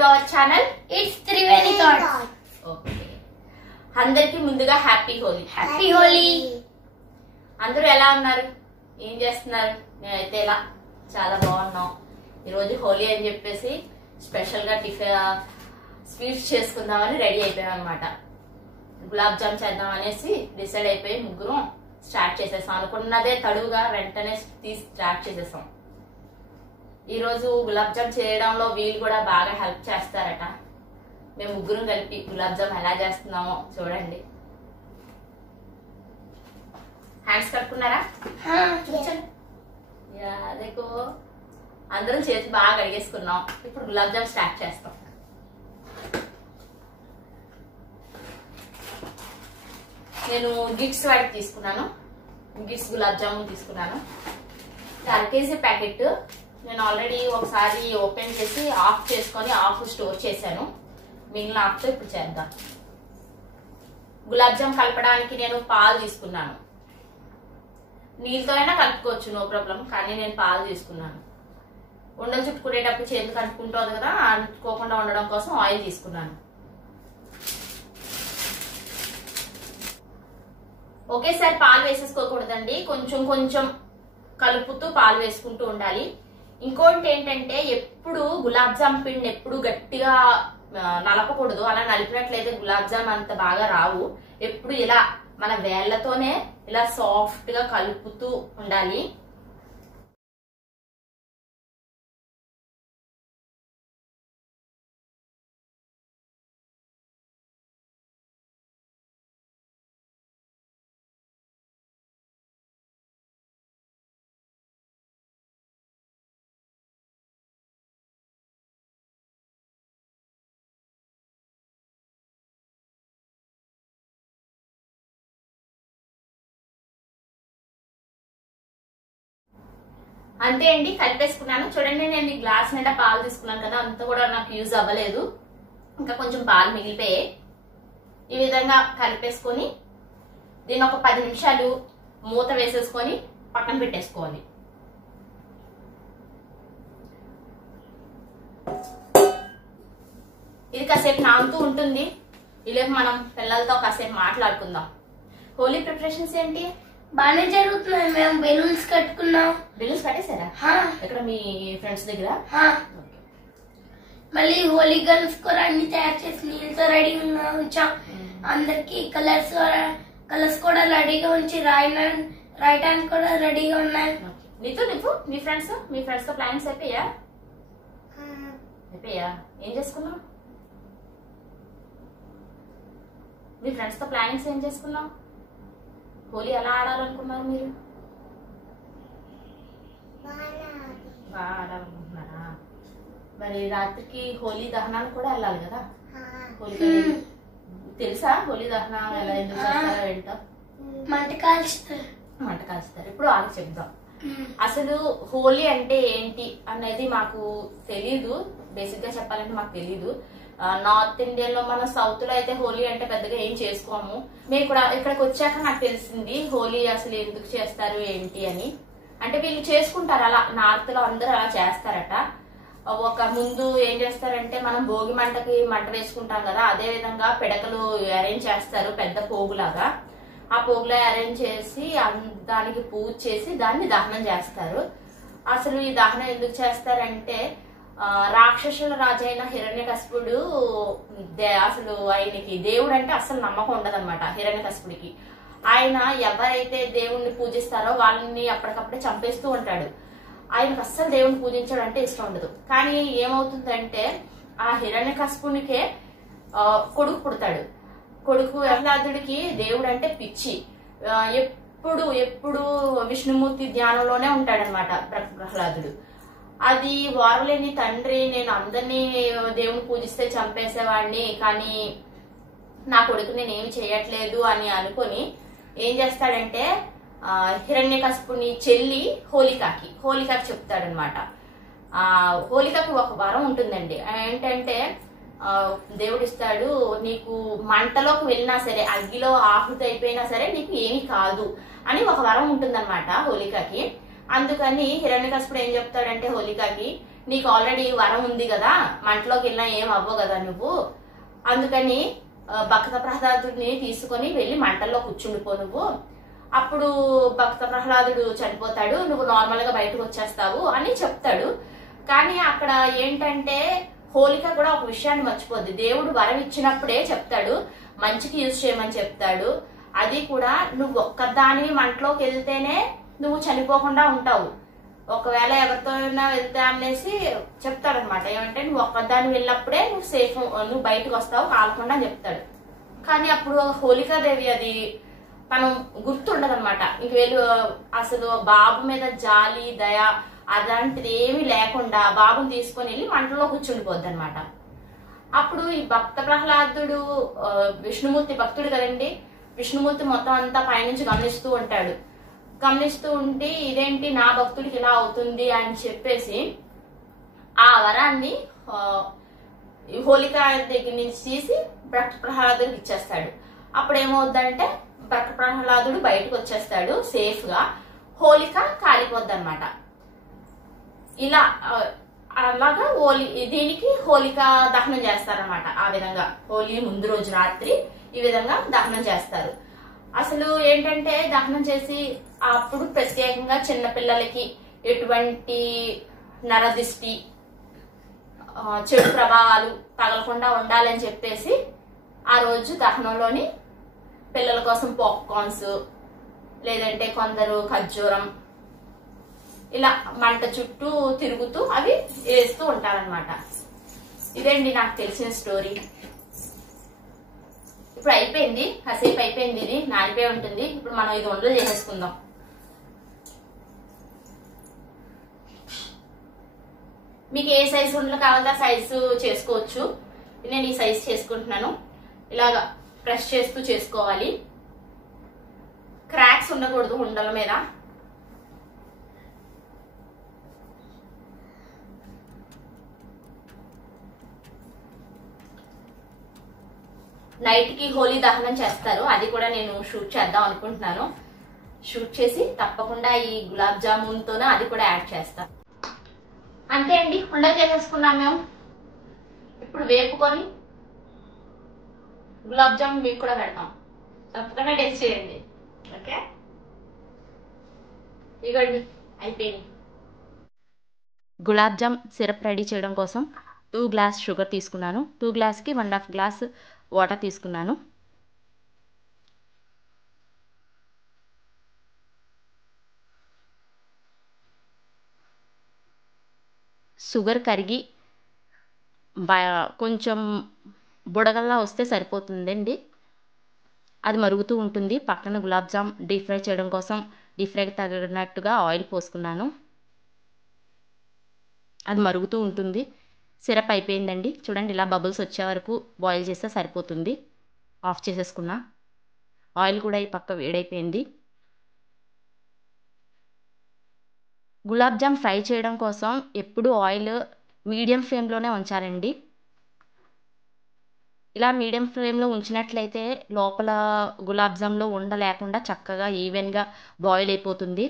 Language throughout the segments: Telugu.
To our channel it's Triveni thoughts. Okay, అందరికి ముందుగా హ్యాపీ హోలీ. హ్యాపీ హోలీ. అందరూ ఎలా ఉన్నారు, ఏం చేస్తున్నారు? మేమైతే ఇలా చాలా బాగున్నాం. ఈరోజు హోలీ అని చెప్పేసి స్పెషల్ గా స్వీట్స్ చేసుకుందామని రెడీ అయిపోయాం అనమాట. గులాబ్ జామ్ చేద్దాం అనేసి డిసైడ్ అయిపోయి ముగ్గురం స్టార్ట్ చేసేసాం. అనుకున్నదే తడువుగా వెంటనే తీసి స్టార్ట్ చేసేసాం. ఈ రోజు గులాబ్ జామ్ చేయడంలో వీళ్ళు కూడా బాగా హెల్ప్ చేస్తారట. మేము ముగ్గురం కలిపి గులాబ్ జామ్ ఎలా చేస్తున్నామో చూడండి. హ్యాండ్స్ కట్టుకున్నారా? అదేకో అందరం చేతి బాగా కడిగేసుకున్నాం. ఇప్పుడు గులాబ్ జామ్ స్టార్ట్ చేస్తాం. నేను గిట్స్ వాటికి తీసుకున్నాను. గిట్స్ గులాబ్ జామున్ తీసుకున్నాను. 1/2 kg ప్యాకెట్. నేను ఆల్రెడీ ఒకసారి ఓపెన్ చేసి ఆఫ్ చేసుకొని ఆఫ్ స్టోర్ చేశాను. మిగిలిన ఆఫ్తో ఇప్పుడు చేద్దాం. గులాబ్ జామ్ కలపడానికి నేను పాలు తీసుకున్నాను. నీళ్ళతో అయినా కలుపుకోవచ్చు, నో ప్రాబ్లం. కానీ నేను పాలు తీసుకున్నాను. ఉండలు చుట్టుకునేటప్పుడు చేతులు కలుపుకుంటుంది కదా, అంటుకోకుండా ఉండడం కోసం ఆయిల్ తీసుకున్నాను. ఒకేసారి పాలు వేసేసుకోకూడదండి, కొంచెం కొంచెం కలుపుతూ పాలు వేసుకుంటూ ఉండాలి. ఇంకోటి ఏంటంటే, ఎప్పుడు గులాబ్ జామ్ పిండి ఎప్పుడు గట్టిగా నలపకూడదు. అలా నలిపినట్లయితే గులాబ్ జామ్ అంత బాగా రావు. ఎప్పుడు ఇలా మన వేళ్లతోనే ఇలా సాఫ్ట్ గా కలుపుతూ ఉండాలి. అంతే అండి, కలిపేసుకున్నాను. చూడండి, నేను ఈ గ్లాస్ నిండా పాలు తీసుకున్నాను కదా, అంతా కూడా నాకు యూజ్ అవ్వలేదు. ఇంకా కొంచెం పాలు మిగిలిపోయాయి. ఈ విధంగా కలిపేసుకొని దీన్ని ఒక 10 నిమిషాలు మూత వేసేసుకొని పక్కన పెట్టేసుకోవాలి. ఇది కాసేపు నానుతూ ఉంటుంది. ఈలోపు మనం పిల్లలతో కాసేపు మాట్లాడుకుందాం. హోలీ ప్రిపరేషన్స్ ఏంటి? బాగానే జరుగుతున్నాయి. మేము బెలూన్స్ కట్టుకున్నాం. బెలూన్స్ కట్టేశారా? ఎక్కడ మీ ఫ్రెండ్స్ దగ్గర? మళ్ళీ హోలీ గన్స్ కూడా అన్ని తయారు చేసి నీళ్ళతో రెడీగా ఉంచాం. అందరికి కలర్స్ కూడా రెడీగా ఉంచి రాయడానికి కూడా రెడీగా ఉన్నాయి. నీతో నువ్వు మీ ఫ్రెండ్స్ తో ప్లాన్స్ అయిపోయా? ఏం చేసుకున్నావు? మీ ఫ్రెండ్స్ తో ప్లానింగ్స్ ఏం చేసుకున్నావు? హోలీ ఎలా ఆడాలనుకున్నారు మీరు? బాగా ఆడాలనుకుంటున్నారా? మరి రాత్రికి హోలీ దహనానికి కూడా వెళ్ళాలి కదా. హోలీ తెలుసా? హోలీ దహనం ఎలా ఎందుకు చేస్తారో ఏంటో? మంట కాల్చుతారు. ఇప్పుడు వాళ్ళకి చెప్దాం. అసలు హోలీ అంటే ఏంటి అనేది మాకు తెలీదు. బేసిక్ గా చెప్పాలంటే మాకు తెలీదు. నార్త్ ఇండియన్ లో, మన సౌత్ లో అయితే హోలీ అంటే పెద్దగా ఏం చేసుకోము. మేము కూడా ఇక్కడికి వచ్చాక నాకు తెలిసింది హోలీ అసలు ఎందుకు చేస్తారు ఏంటి అని. అంటే వీళ్ళు చేసుకుంటారు అలా, నార్త్ లో అందరూ అలా చేస్తారట. ఒక ముందు ఏం చేస్తారంటే, మనం భోగి మంటకి మంట వేసుకుంటాం కదా, అదే విధంగా పిడకలు అరేంజ్ చేస్తారు పెద్ద పోగులాగా. ఆ పోగులో అరేంజ్ చేసి దానికి పూజ చేసి దాన్ని దహనం చేస్తారు. అసలు ఈ దహనం ఎందుకు చేస్తారంటే, రాక్షసుల రాజైన హిరణ్యకశిపుడు అసలు ఆయనకి దేవుడు అంటే అసలు నమ్మకం ఉండదన్నమాట. హిరణ్యకశిపుడికి ఆయన ఎవరైతే దేవుణ్ణి పూజిస్తారో వాళ్ళని అప్పటికప్పుడే చంపేస్తూ ఉంటాడు. ఆయనకు అస్సలు దేవుణ్ణి పూజించడం అంటే ఇష్టం ఉండదు. కానీ ఏమవుతుందంటే, ఆ హిరణ్యకశిపునికే కొడుకు పుడతాడు. కొడుకు ప్రహ్లాదుడికి దేవుడు అంటే పిచ్చి. ఎప్పుడు విష్ణుమూర్తి ధ్యానంలోనే ఉంటాడనమాట ప్రహ్లాదుడు. అది వారలేని తండ్రి, నేను అందరినీ దేవుని పూజిస్తే చంపేసేవాడిని, కానీ నా కొడుకు నేనేమి చేయట్లేదు అని అనుకుని ఏం చేస్తాడంటే, హిరణ్యకశిపుని చెల్లి హోలికాకి చెప్తాడనమాట. హోలికాకి ఒక వరం ఉంటుందండి. ఏంటంటే, దేవుడు ఇస్తాడు, నీకు మంటలోకి వెళ్ళినా సరే, అగ్గిలో ఆహుతి అయిపోయినా సరే నీకు ఏమీ కాదు అని ఒక వరం ఉంటుందన్నమాట హోలికాకి. అందుకని హిరణ్యకశిపుడు ఏం చెప్తాడంటే హోలికాకి, నీకు ఆల్రెడీ వరం ఉంది కదా, మంటలోకి వెళ్ళినా ఏం అవ్వవు కదా నువ్వు, అందుకని భక్త ప్రహ్లాదుడిని తీసుకొని వెళ్ళి మంటల్లో కూర్చుండిపో నువ్వు, అప్పుడు భక్త ప్రహ్లాదుడు చనిపోతాడు, నువ్వు నార్మల్ గా బయటకు వచ్చేస్తావు అని చెప్తాడు. కానీ అక్కడ ఏంటంటే హోలిక కూడా ఒక విషయాన్ని మర్చిపోద్ది. దేవుడు వరం ఇచ్చినప్పుడే చెప్తాడు, మంచికి యూజ్ చేయమని చెప్తాడు. అది కూడా నువ్వు ఒక్కదానివి మంటలోకి వెళ్తేనే నువ్వు చనిపోకుండా ఉంటావు, ఒకవేళ ఎవరితో వెళ్తే అనేసి చెప్తాడనమాట. ఏమంటే నువ్వు ఒక్కదాన్ని వెళ్ళినప్పుడే నువ్వు సేఫ్, నువ్వు బయటకు వస్తావు కాలకుండా అని చెప్తాడు. కానీ అప్పుడు హోలికాదేవి అది మనం గుర్తుండదనమాట. ఇంక వీళ్ళు అసలు బాబు మీద జాలి దయ అలాంటిది ఏమీ లేకుండా బాబుని తీసుకొని వెళ్ళి మంటలో కూర్చుండిపోద్ది అనమాట. అప్పుడు ఈ భక్త ప్రహ్లాదుడు విష్ణుమూర్తి భక్తుడు కదండి, విష్ణుమూర్తి మొత్తం అంతా పైనుంచి గమనిస్తూ ఉంటాడు. గమనిస్తూ ఉండి ఇదేంటి నా భక్తుడికి ఇలా అవుతుంది అని చెప్పేసి ఆ వరాన్ని హోలిక దగ్గర నుంచి తీసి భక్త ప్రహ్లాదుడికి ఇచ్చేస్తాడు. అప్పుడు ఏమవుద్దంటే భక్త ప్రహ్లాదుడు బయటకు వచ్చేస్తాడు సేఫ్ గా, హోలిక కాలిపోద్ది అనమాట. ఇలా అలాగా దీనికి హోలిక దహనం చేస్తారనమాట. ఆ విధంగా హోలీ ముందు రోజు రాత్రి ఈ విధంగా దహనం చేస్తారు. అసలు ఏంటంటే దహనం చేసి అప్పుడు ప్రత్యేకంగా చిన్నపిల్లలకి ఎటువంటి నరదిష్టి చెడు ప్రభావాలు తగలకుండా ఉండాలని చెప్పేసి ఆ రోజు దహనంలోని పిల్లల కోసం పాప్కార్న్స్ లేదంటే కొందరు ఖర్జూరం ఇలా మంట చుట్టూ తిరుగుతూ అవి వేస్తూ ఉంటారనమాట. ఇదండి నాకు తెలిసిన స్టోరీ. ఇప్పుడు అయిపోయింది, కాసేపు అయిపోయింది, ఇది నానిపోయి ఉంటుంది. ఇప్పుడు మనం ఇది ఉండలు చేసేసుకుందాం. మీకు ఏ సైజు ఉండలు కావాలో ఆ సైజు చేసుకోవచ్చు. నేను ఈ సైజు చేసుకుంటున్నాను. ఇలాగా ప్రెస్ చేస్తూ చేసుకోవాలి, క్రాక్స్ ఉండకూడదు ఉండల మీద. నైట్ కి హోలీ దహనం చేస్తారు, అది కూడా నేను షూట్ చేద్దాం అనుకుంటున్నాను. షూట్ చేసి తప్పకుండా ఈ గులాబ్ జామున్ తోనే అది కూడా యాడ్ చేస్తా. అంతే అండి, ఉండలు చేసేసుకున్నాం మేము. ఇప్పుడు వేపుకొని గులాబ్ జామున్ మీకు కూడా పెడతాం, తప్పకుండా టేస్ట్ చేయండి. ఓకే, ఇగోండి అయిపోయింది. గులాబ్ జామ్ సిరప్ రెడీ చేయడం కోసం 2 గ్లాస్ షుగర్ తీసుకున్నాను. 2 గ్లాస్కి 1.5 గ్లాస్ వాటర్ తీసుకున్నాను. షుగర్ కరిగి కొంచెం బుడగల్లా వస్తే సరిపోతుందండి. అది మరుగుతూ ఉంటుంది. పక్కన గులాబ్ జామ్ డీప్ ఫ్రై చేయడం కోసం డీప్ ఫ్రైకి తగినట్టుగా ఆయిల్ పోసుకున్నాను. అది మరుగుతూ ఉంటుంది. సిరప్ అయిపోయిందండి. చూడండి, ఇలా బబుల్స్ వచ్చే వరకు బాయిల్ చేస్తే సరిపోతుంది. ఆఫ్ చేసేసుకున్నా. ఆయిల్ కూడా ఈ పక్క వేడైపోయింది. గులాబ్ జామ్ ఫ్రై చేయడం కోసం ఎప్పుడు ఆయిల్ మీడియం ఫ్లేమ్లోనే ఉంచాలండి. ఇలా మీడియం ఫ్లేమ్లో ఉంచినట్లయితే లోపల గులాబ్ జామ్లో ఉండలేకుండా చక్కగా ఈవెన్గా బాయిల్ అయిపోతుంది.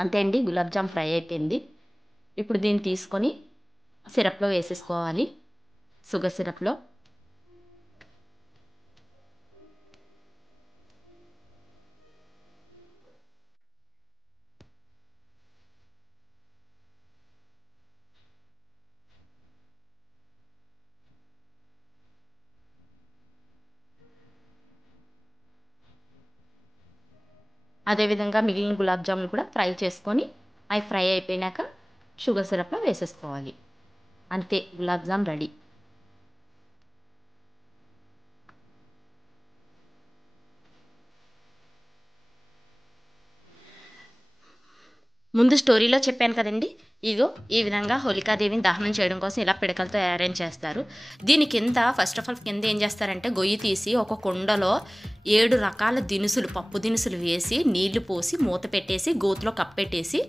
అంతే అండి, గులాబ్ జామ్ ఫ్రై అయిపోయింది. ఇప్పుడు దీన్ని తీసుకొని సిరప్లో వేసేసుకోవాలి. షుగర్ సిరప్లో అదేవిధంగా మిగిలిన గులాబ్ జాములు కూడా ఫ్రై చేసుకొని అవి ఫ్రై అయిపోయినాక షుగర్ సిరప్లో వేసేసుకోవాలి. అంతే, గులాబ్ జామ్ రెడీ. ముందు స్టోరీలో చెప్పాను కదండి, ఇదిగో ఈ విధంగా హోలికాదేవిని దహనం చేయడం కోసం ఇలా పిడకలతో అరేంజ్ చేస్తారు. దీని కింద ఫస్ట్ ఆఫ్ ఆల్ కింద ఏం చేస్తారంటే గొయ్యి తీసి ఒక కుండలో 7 రకాల దినుసులు, పప్పు దినుసులు వేసి నీళ్లు పోసి మూత పెట్టేసి గోతులో కప్పెట్టేసి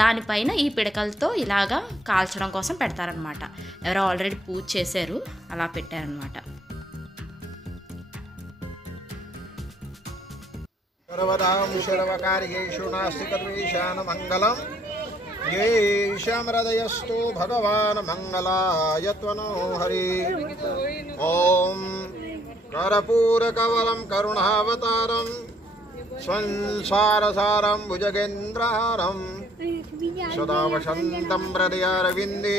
దానిపైన ఈ పిడకలతో ఇలాగా కాల్చడం కోసం పెడతారనమాట. ఎవరో ఆల్రెడీ పూజ చేశారు, అలా పెట్టారనమాట. सर्वदां सर्वकार्येषु नास्ति तद्विषान् मङ्गलं येषां हृदयस्तु भगवान् मङ्गलाय त्वनो हरि. ॐ कर्पूरकवलं करुणावतारं संसारसारं भुजगेन्द्रहारं सदा वसन्तं हृदयारविन्दे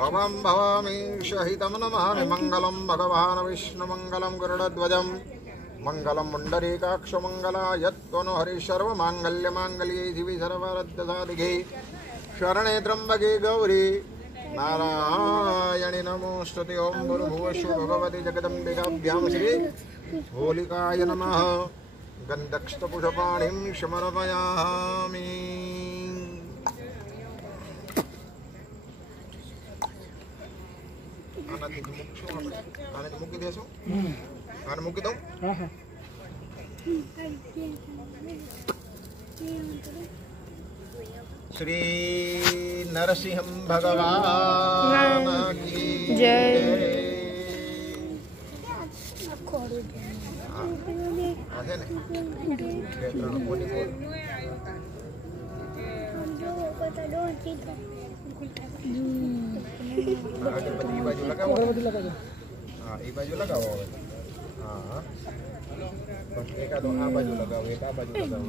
भवं भवामि सहितं नमामि. मङ्गलं भगवान् विष्णुमङ्गलं गरुडध्वजं मंगलम मुंडरीकाक्ष मंगलाय त्वनो हरि. सर्वमांगल्यमांगल्ये शिवे सर्वरद्धसाधिके शरणे त्र्यंबके गौरी नारायणि नमोस्तुते. ओं भूर्भुवस्सुः भगवति जगदम्बिकाभ्यां श्री होलिकाय नमः. गन्धस्तपुषपाणिं समर्पयामि. मुक्ति देशो आने मुक्ति दो. श्री नरसिंह भगवान की जय. आगे ने अगरबत्ती बाजू लगाओ. हाँ, ये बाजू लगाओ. हाँ, एक आ बाजू लगाओ, एक आ बाजू लगाओ.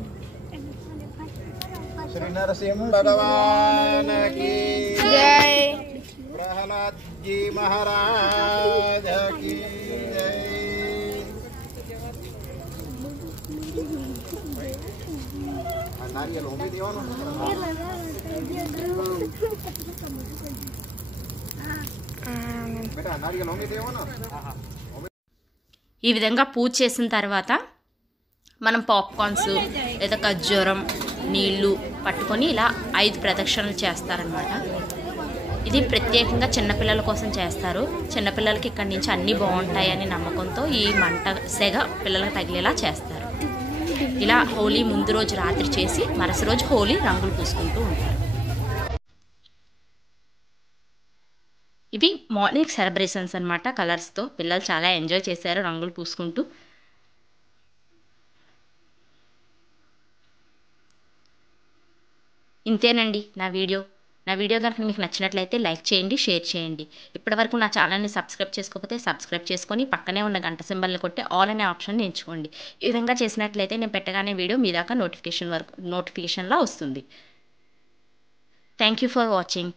श्री नरसिंह भगवान की जय. प्रहलाद जी महाराज की जय. नारियल होंगे दियो ना. बेटा नारियल होंगे दियो ना. ఈ విధంగా పూజ చేసిన తర్వాత మనం పాప్కార్న్స్ లేదా ఖర్జూరం నీళ్లు పట్టుకొని ఇలా 5 ప్రదక్షిణలు చేస్తారనమాట. ఇది ప్రత్యేకంగా చిన్నపిల్లల కోసం చేస్తారు. చిన్నపిల్లలకి ఇక్కడి నుంచి అన్నీ బాగుంటాయని నమ్మకంతో ఈ మంట సెగ పిల్లలకు తగిలేలా చేస్తారు. ఇలా హోలీ ముందు రోజు రాత్రి చేసి మరుసటి రోజు హోలీ రంగులు పూసుకుంటూ ఉంటారు. ఇవి మార్నింగ్ సెలబ్రేషన్స్ అనమాట. కలర్స్తో పిల్లలు చాలా ఎంజాయ్ చేశారు రంగులు పూసుకుంటూ. ఇంతేనండి నా వీడియో కనుక మీకు నచ్చినట్లయితే లైక్ చేయండి, షేర్ చేయండి. ఇప్పటివరకు నా ఛానల్ని సబ్స్క్రైబ్ చేసుకోకపోతే సబ్స్క్రైబ్ చేసుకొని పక్కనే ఉన్న గంట సింబల్ని కొట్టి ఆల్ అనే ఆప్షన్ ఎంచుకోండి. ఈ విధంగా చేసినట్లయితే నేను పెట్టగానే వీడియో మీ దాకా నోటిఫికేషన్లా వస్తుంది. Thank you for watching.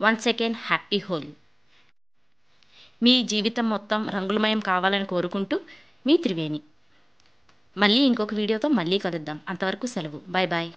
Once again happy Holi. మీ జీవితం మొత్తం రంగులమయం కావాలని కోరుకుంటూ మీ త్రివేణి. మళ్ళీ ఇంకొక వీడియోతో మళ్ళీ కలుద్దాం. అంతవరకు సెలవు. Bye bye.